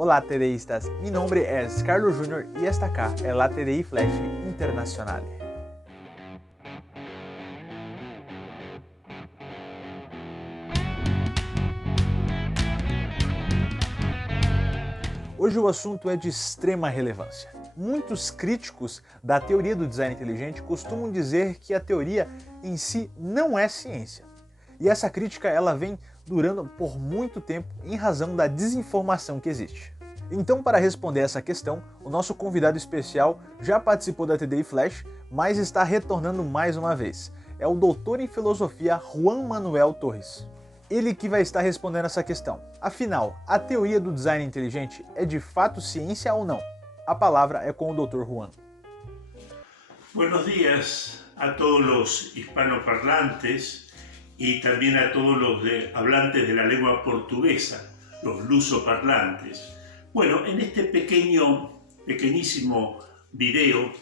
Olá, TDistas. Mi nombre es Carlos Júnior y esta acá es la TDI Flash Internacional. Hoje o assunto é de extrema relevância. Muitos críticos da teoria do design inteligente costumam dizer que a teoria em si não é ciência. E essa crítica ela vem durando por muito tempo em razão da desinformação que existe. Então, para responder essa questão, o nosso convidado especial já participou da TDI Flash, mas está retornando mais uma vez. É o doutor em filosofia Juan Manuel Torres. Ele que vai estar respondendo essa questão. Afinal, a teoria do design inteligente é de fato ciência ou não? A palavra é com o Dr. Juan. Buenos días a todos los hispanoparlantes y también a todos los hablantes de la lengua portuguesa, los lusoparlantes. Bueno, en este pequeñísimo video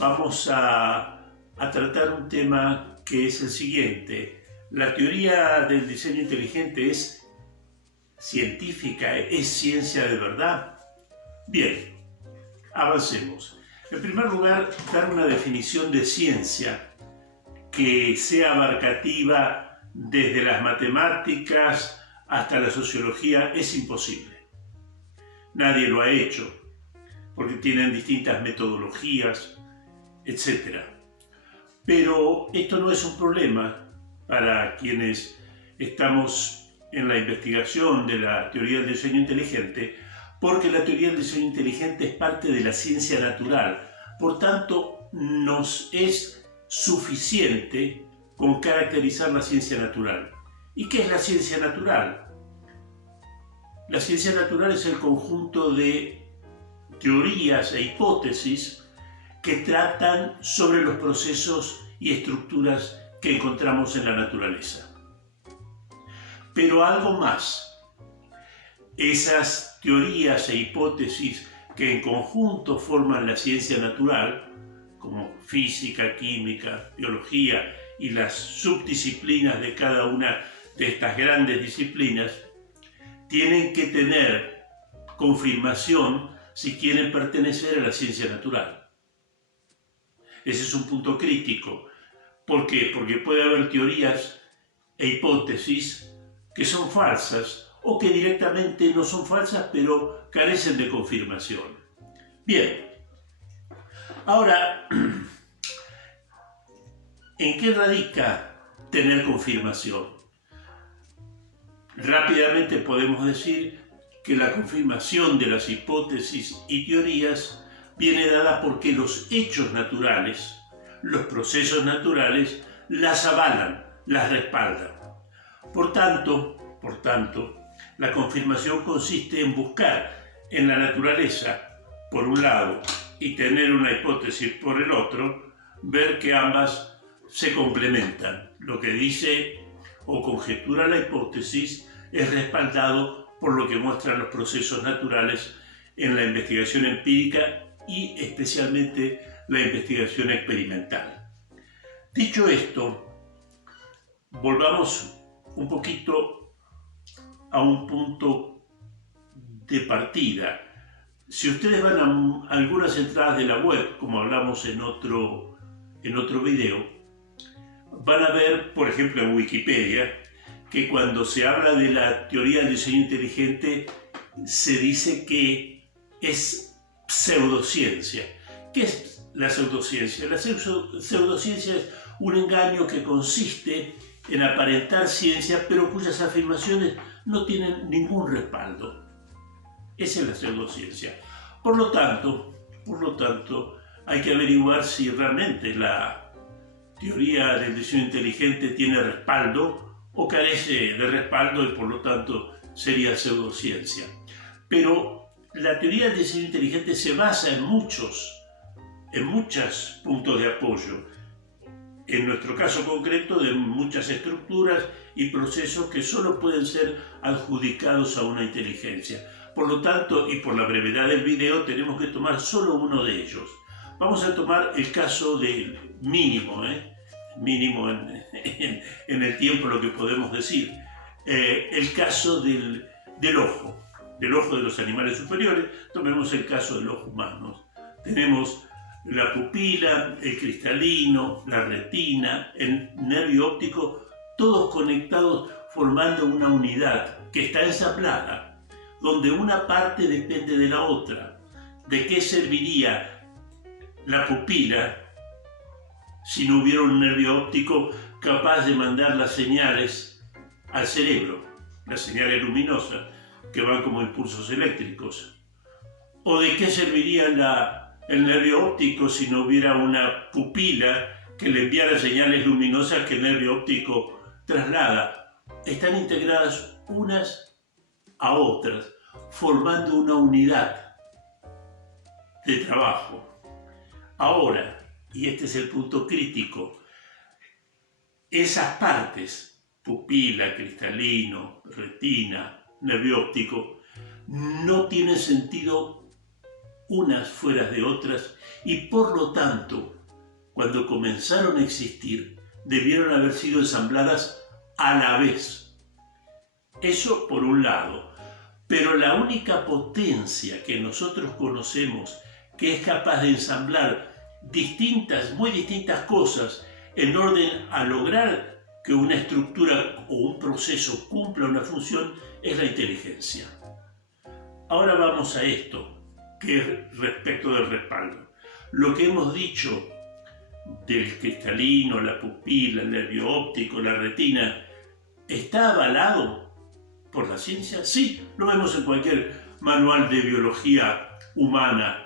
vamos a tratar un tema que es el siguiente. ¿La teoría del diseño inteligente es científica? ¿Es ciencia de verdad? Bien, avancemos. En primer lugar, dar una definición de ciencia que sea abarcativa desde las matemáticas hasta la sociología es imposible. Nadie lo ha hecho, porque tienen distintas metodologías, etc. Pero esto no es un problema para quienes estamos en la investigación de la teoría del diseño inteligente, porque la teoría del diseño inteligente es parte de la ciencia natural. Por tanto, nos es suficiente con caracterizar la ciencia natural. ¿Y qué es la ciencia natural? La ciencia natural es el conjunto de teorías e hipótesis que tratan sobre los procesos y estructuras que encontramos en la naturaleza. Pero algo más, esas teorías e hipótesis que en conjunto forman la ciencia natural, como física, química, biología y las subdisciplinas de cada una de estas grandes disciplinas, tienen que tener confirmación si quieren pertenecer a la ciencia natural. Ese es un punto crítico. ¿Por qué? Porque puede haber teorías e hipótesis que son falsas o que directamente no son falsas pero carecen de confirmación. Bien, ahora, ¿en qué radica tener confirmación? Rápidamente podemos decir que la confirmación de las hipótesis y teorías viene dada porque los hechos naturales, los procesos naturales, las avalan, las respaldan. Por tanto, la confirmación consiste en buscar en la naturaleza, por un lado, y tener una hipótesis por el otro, ver que ambas se complementan. Lo que dice o conjetura la hipótesis es respaldado por lo que muestran los procesos naturales en la investigación empírica y especialmente la investigación experimental. Dicho esto, volvamos un poquito a un punto de partida. Si ustedes van a algunas entradas de la web, como hablamos en otro video, van a ver, por ejemplo, en Wikipedia, que cuando se habla de la teoría del diseño inteligente, se dice que es pseudociencia. ¿Qué es la pseudociencia? La pseudociencia es un engaño que consiste en aparentar ciencia, pero cuyas afirmaciones no tienen ningún respaldo. Esa es la pseudociencia. Por lo tanto, hay que averiguar si realmente la teoría del diseño inteligente tiene respaldo o carece de respaldo y por lo tanto sería pseudociencia. Pero la teoría del diseño inteligente se basa en muchos puntos de apoyo. En nuestro caso concreto, de muchas estructuras y procesos que solo pueden ser adjudicados a una inteligencia. Por lo tanto, y por la brevedad del video, tenemos que tomar solo uno de ellos. Vamos a tomar el caso del mínimo, mínimo en el tiempo lo que podemos decir, el caso del ojo. del ojo de los animales superiores. Tomemos el caso de los humanos. Tenemos la pupila, el cristalino, la retina, el nervio óptico, todos conectados formando una unidad que está ensamblada, donde una parte depende de la otra. ¿De qué serviría la pupila si no hubiera un nervio óptico capaz de mandar las señales al cerebro, las señales luminosas que van como impulsos eléctricos? ¿O de qué serviría el nervio óptico si no hubiera una pupila que le enviara señales luminosas que el nervio óptico traslada? Están integradas unas a otras, formando una unidad de trabajo. Ahora, y este es el punto crítico, esas partes, pupila, cristalino, retina, nervio óptico, no tienen sentido unas fuera de otras y por lo tanto, cuando comenzaron a existir, debieron haber sido ensambladas a la vez. Eso por un lado, pero la única potencia que nosotros conocemos que es capaz de ensamblar muy distintas cosas en orden a lograr que una estructura o un proceso cumpla una función es la inteligencia. Ahora vamos a esto, que es respecto del respaldo. Lo que hemos dicho del cristalino, la pupila, el nervio óptico, la retina, ¿está avalado por la ciencia? Sí, lo vemos en cualquier manual de biología humana,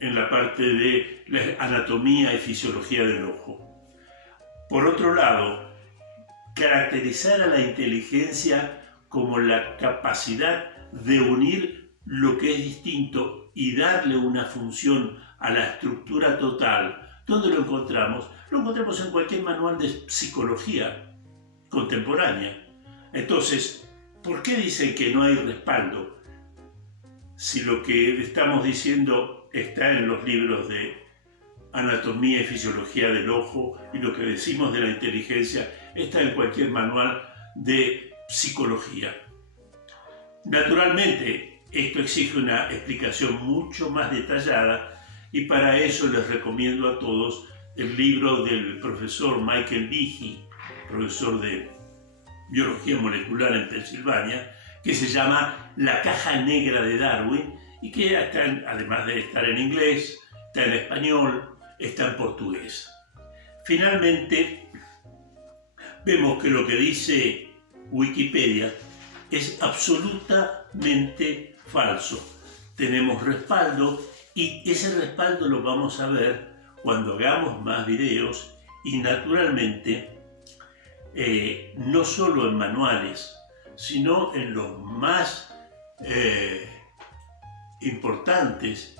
en la parte de la anatomía y fisiología del ojo. Por otro lado, caracterizar a la inteligencia como la capacidad de unir lo que es distinto y darle una función a la estructura total. ¿Dónde lo encontramos? Lo encontramos en cualquier manual de psicología contemporánea. Entonces, ¿por qué dicen que no hay respaldo? Si lo que estamos diciendo está en los libros de anatomía y fisiología del ojo y lo que decimos de la inteligencia está en cualquier manual de psicología. Naturalmente, esto exige una explicación mucho más detallada y para eso les recomiendo a todos el libro del profesor Michael Behe, profesor de biología molecular en Pensilvania, que se llama La caja negra de Darwin y que está, además de estar en inglés, está en español, está en portugués. Finalmente, vemos que lo que dice Wikipedia es absolutamente falso. Tenemos respaldo y ese respaldo lo vamos a ver cuando hagamos más videos y naturalmente no solo en manuales, sino en los más importantes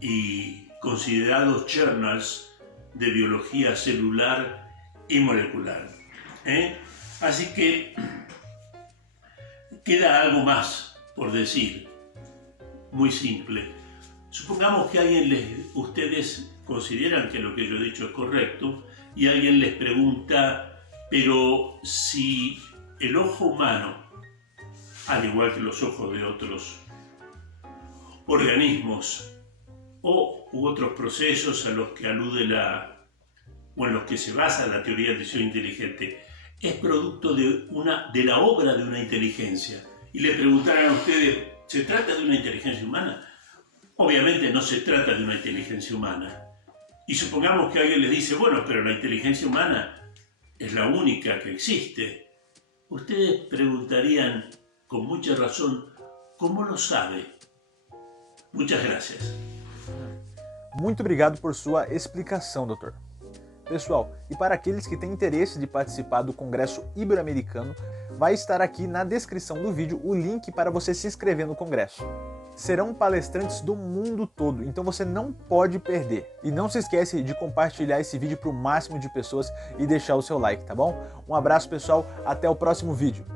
y considerados journals de biología celular y molecular. Así que queda algo más por decir, muy simple. Supongamos que ustedes consideran que lo que yo he dicho es correcto y alguien les pregunta, pero si el ojo humano, al igual que los ojos de otros organismos u otros procesos a los que alude o en los que se basa la teoría del diseño inteligente, es producto de la obra de una inteligencia, y le preguntaran a ustedes, ¿se trata de una inteligencia humana? Obviamente no se trata de una inteligencia humana. Y supongamos que alguien les dice, bueno, pero la inteligencia humana es la única que existe. Ustedes preguntarían, con mucha razón, ¿cómo lo sabe? Muchas gracias. Muito obrigado por sua explicação, doutor. Pessoal, e para aqueles que têm interesse de participar do Congresso Ibero-Americano, vai estar aqui na descrição do vídeo o link para você se inscrever no Congresso. Serão palestrantes do mundo todo, então você não pode perder. E não se esquece de compartilhar esse vídeo para o máximo de pessoas e deixar o seu like, tá bom? Um abraço, pessoal, até o próximo vídeo.